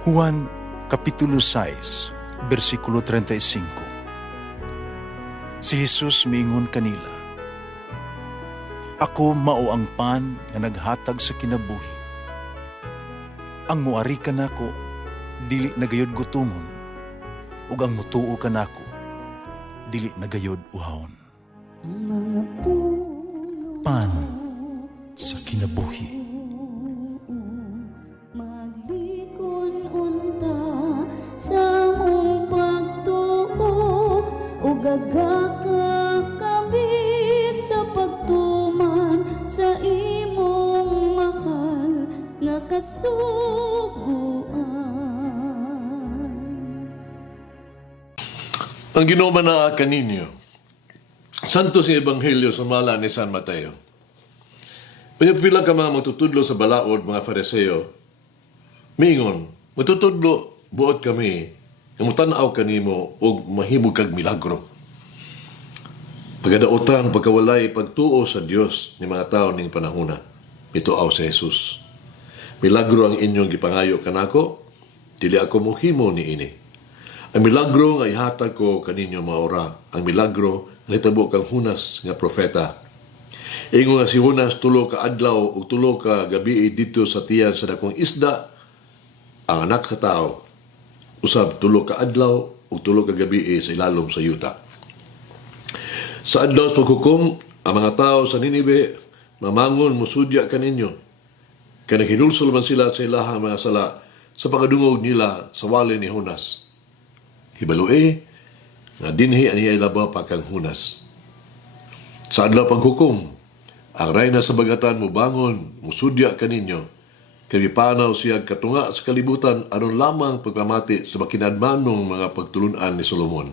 Juan Kapitulo 6, versikulo 35. Si Jesus miingon kanila, "Ako mao ang pan nga naghatag sa kinabuhi. Ang muari kanako dili nagayod gutomon, ug ang mutuo kanako dili nagayod uhawon." Pan sa kinabuhi. Maglikon unta sa mong pagtuo ug gagaka kami sa pagtuman sa imong mahal nga kasuguan. Ang Ginoo manaa kaninyo. Santo si Ebanghelyo sa mala ni San Mateo. Pila ka mga magtutudlo sa balaod, mga Fariseo, mingon, magtutudlo buot kami, nga mutanaw kanimo og mahimog kag milagro. Pagadaotan, pagkawalay, pagtuo sa Dios ni mga tao ning panahuna, mituaw sa Jesus. Milagro ang inyong gipangayo kanako, dili ako mohimo ni ini. Ang milagro nga ihatag ko kaninyo maora, ang milagro nga hitabo kang Hunas nga propeta. Ingon nga si Hunas tulo ka adlaw ug tulo ka gabi dito sa tiyan sa dakong isda, ang anak sa tao usab tulo ka adlaw ug tulo ka gabi sa ilalom sa yuta. Sa adlaw sa paghukom, ang mga tao sa Ninive mamangon musudya kaninyo. Kaya hinulsol man sila sa ilahang mga sala sa pagdungog nila sa wali ni Hunas. Hibalue, nga dinhi aniya ilabaw pa kang Hunas. Sa adlaw paghukom, ang rayna sa bagatan mo bangon, musudya kaninyo, kay panaw siya katunga sa kalibutan aron lamang pagpamati sa makinadmanong mga pagtulunan ni Solomon.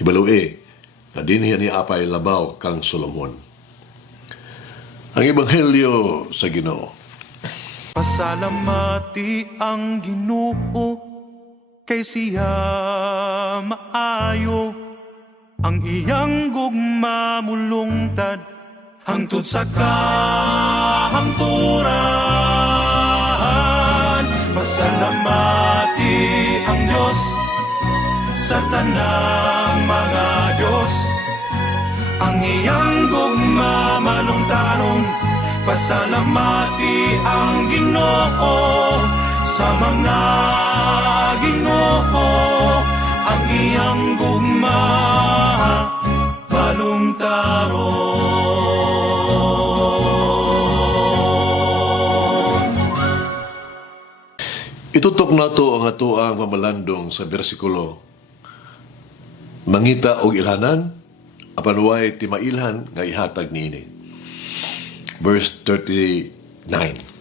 Hibalue, nga dinhi aniya apay labaw kang Solomon. Ang Ebanghelyo sa Ginoo. Pasalamati ang Ginoo kay siya maayo, ang iyang gugma mulungtad hangtod sa kahangturan. Pasalamati ang Diyos sa tanang mga Diyos, ang iyang gugma malungtaron. Pasalamati ang Ginoo sa mga Ginoo, ang iyang gugma balungtaron. Itutok nato ang atoang mamalandong sa bersikulo. Mangita og ilhanan, apan way timailhan nga ihatag niini. Verse 39.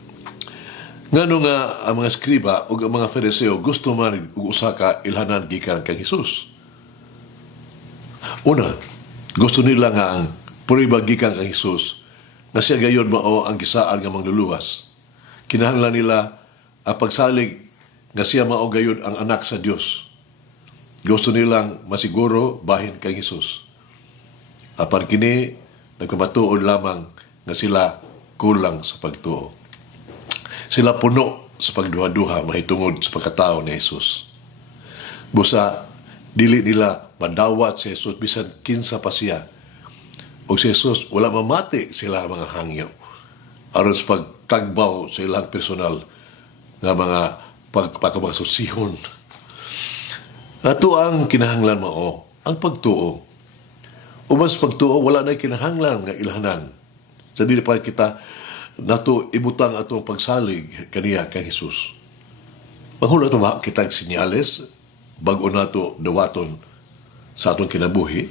Ngano nga ang mga skriba o ang mga Fariseo gusto man usa ka ilhanan gikan kang Hesus. Una, gusto nila nga ang prueba gikan kang Hesus na siya gayon mao ang gisaan nga mangluluwas. Kinahanglan nila ang pagsalig nga siya mao gayon ang anak sa Dios. Gusto nilang masiguro bahin kang Hesus. Apan kini nagpamatuod lamang nga sila kulang sa pagtuo. Sila puno sa pagduha-duha mahitungod sa pagkatao ni Jesus. Busa, dili nila madawat si Jesus bisan kinsa pa siya. O si Jesus, wala mamati sila mga hangyo. Aron sa pagtagbaw sa ilang personal nga mga pagpakamasosihon. Ato ang kinahanglan mao, ang pagtuo. Uban sa pagtuo, wala na kinahanglan nga ilhanan. Sa dili pa kita nato ibutang atong pagsalig kaniya kay Jesus. Mahula ito ba kitang sinyales bago nato dawaton sa atong kinabuhi?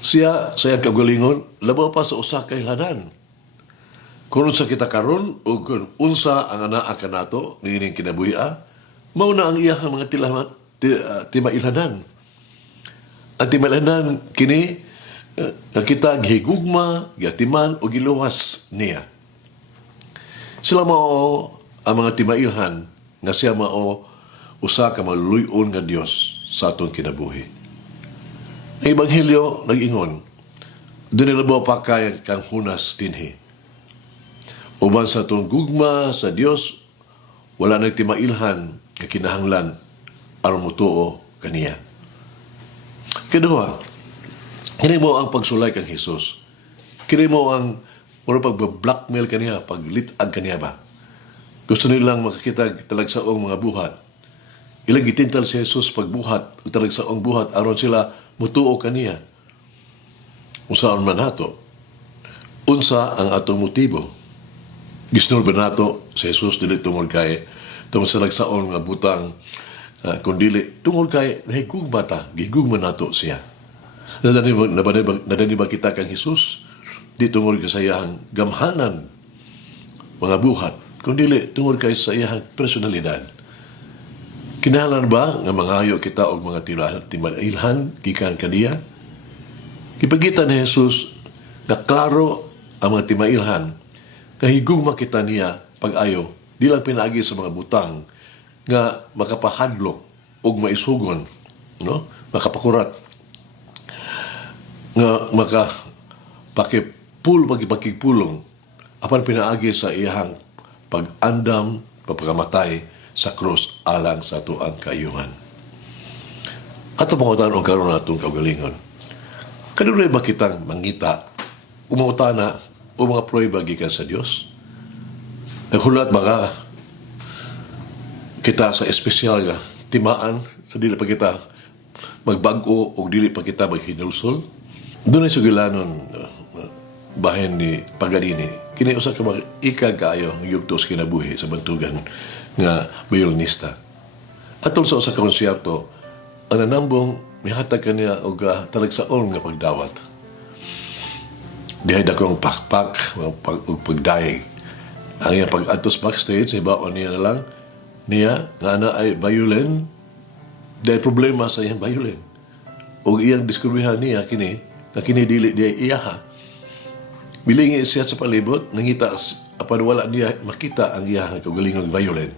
Siya sa iyang kagalingon, labaw pa sa usa ka ilhanan. Kung unsa kita karon o kung unsa ang anaa kanato niining kinabuhi, mao na ang iyang mga timailhanan. Ang timailhanan kini kita gihigugma, giatiman o giluwas niya. Sila mao ang mga timailhan nga siya mao usa ka maluluyon nga Dios sa atong kinabuhi. Ang Ebanghelyo nag-ingon, doon nilabaw pa kay kang Hunas dinhi. Uban sa itong gugma sa Dios, wala nagtimailhan nga kinahanglan aron mutuo kaniya. Kedua, kini mo ang pagsulay kang Jesus. Kini mo ang pag-blackmail kaniya, paglitag kaniya ba? Gusto nilang makakita talagsaong mga buhat. Ilang gitintal si Jesus pagbuhat, talagsaong buhat, aron sila mutuo kaniya. Unsaon man nato? Unsa ang atong motibo? Gisnul ba nato si Jesus dili tungod kay tungod sa nagsaon nga butang kundili tungod kay nahigugma ta, gigugma nato siya. Nadani ba kita kang Jesus di tungod kay sa iyang gamhanan mga buhat, kundili tungod kay sa iyang personalidad. Kinahanglan ba nga mangayo kita og mga timailhan gikan kaniya? Ipagita ni Jesus na klaro ang mga timailhan kahigugma kita niya pag-ayo di lang pinaagi sa mga butang nga makapahadlok o maisugon, no? Makapakurat nga pakipagpulong apan pinaagi sa iyang pag-andam, pagpakamatay sa krus alang sa tuang kaayuhan. Ato pangutan o karon natong kaugalingon. Kanunay ba kitang mangita, umutana o mga prueba gikan sa Dios? Naghulat ba kita sa espesyal nga timaan sa dili pa kita magbag-o o dili pa kita maghinulsol? Doon ay sugilanon bahin ni Paganini. Kini usa ka ikag kaayo ng yugtos kinabuhi sa bantugan nga violinista. Atol sa usa ka konsyerto, ang nanambong mihatag kaniya og talagsaon nga pagdawat. Dihay dakong pakpak ug pagdaig. Ang iyang pag-atos backstage, ibaon niya na lang niya nga na ay violin, dahil problema sa iyang violin. O iyang diskubrihan niya kini, na kinidili diya iyaha. Bilingi siya sa palibot, nangita apan wala niya makita ang iyahang kaugalingong violin.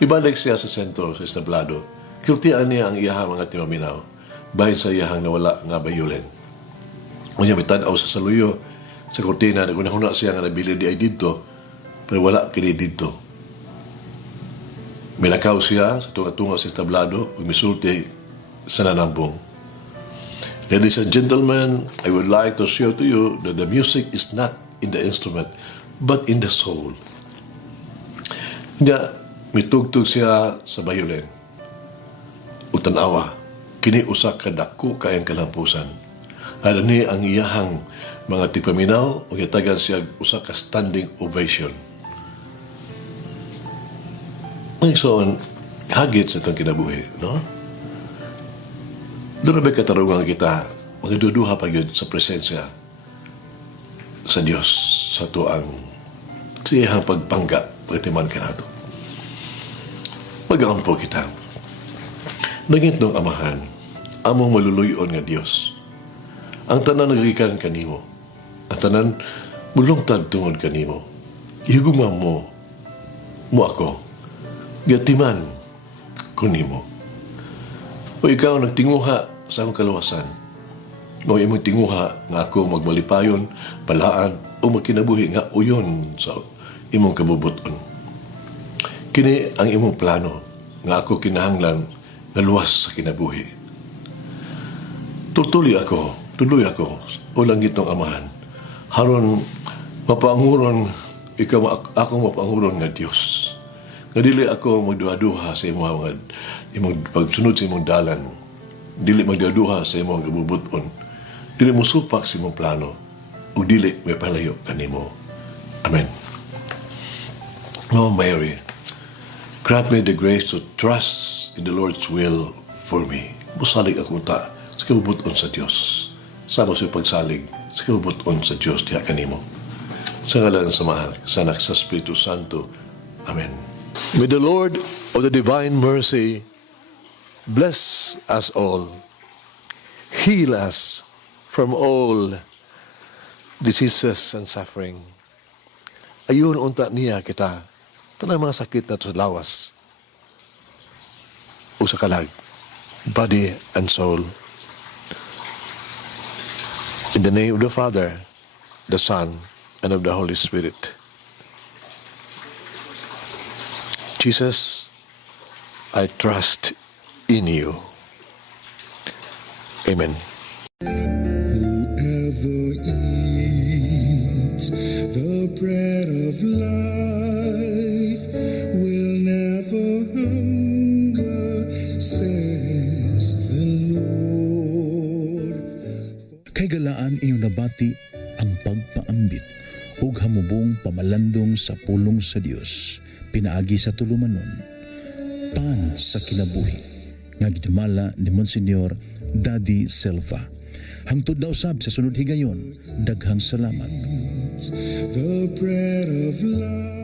Ibalik siya sa sentro, sa establado. Kiltian niya ang iyahang mga timaminaw, bahin sa iyahang nawala nga violin. Unya mitanaw sa saluyo, sa kortina, nagunahuna siya nga nabili di ay dito, pero wala kini dito. Milakaw siya sa tunga-tunga sa establado, ug misulti sa nanambong. Ladies and gentlemen, I would like to share to you that the music is not in the instrument, but in the soul. Hindi, mitugtog siya sa violin. Utanawa, kini usa ka dako kayang kalampusan. Ada ni ang iyahang mga tipaminaw o yatagan siya usa ka standing ovation. Ngayon, hagit sa itong kinabuhi, no? Doon na ba katarungan kita magduduha pa yun sa presensya sa Diyos sa tuang siyahang pagpangga pagtiman ka nato. Mag-aampo kita. Naging nung amahan, among maluluyon nga Diyos. Ang tanan nagikan kanimo. Ang tanan mulungtad tungod kanimo. Ihuguma mo ako. Gatiman kunimo. O ikaw nagtinguha sa akong kaluwasan. O imong tinguha nga ako magmalipayon, palaan, o magkinabuhi nga uyon sa imong kabubuton. Kini ang imong plano nga ako kinahanglan nga luwas sa kinabuhi. Tuloy ako, o langit ng amahan. Haron mapanguron, ikaw akong mapanguron nga Diyos. Nga dili ako magduha-duha sa imong pagsunod sa imong dalan. Dili magduha-duha sa imong kabubuton. Dili mo supak sa imong plano. O dili may palayo kanimo. Amen. Oh Mary, grant me the grace to trust in the Lord's will for me. Musalig akong ta sa kabubuton sa Diyos. Sama sa pagsalig sa kabubuton sa Diyos diha kanimo. Sa ngalan sa Mahal, sa Anak, sa Espiritu Santo. Amen. May the Lord of the divine mercy bless us all, heal us from all diseases and suffering. Ayun unta niya kita, tanang mga sakit na sa lawas o sa kalag, body and soul. In the name of the Father, the Son, and of the Holy Spirit. Jesus, I trust in you. Amen. Whoever eats the bread of life will never hunger, says the Lord. Kay galaan inyong nabati ang pagpaambit ug hamubong pamalandong sa pulong sa Dios pinaagi sa tulumanon. Pan sa kinabuhi nga gidumala ni Monsignor Daddy Silva. Hangtod na usab sa sunod higayon, daghang salamat. The bread of life.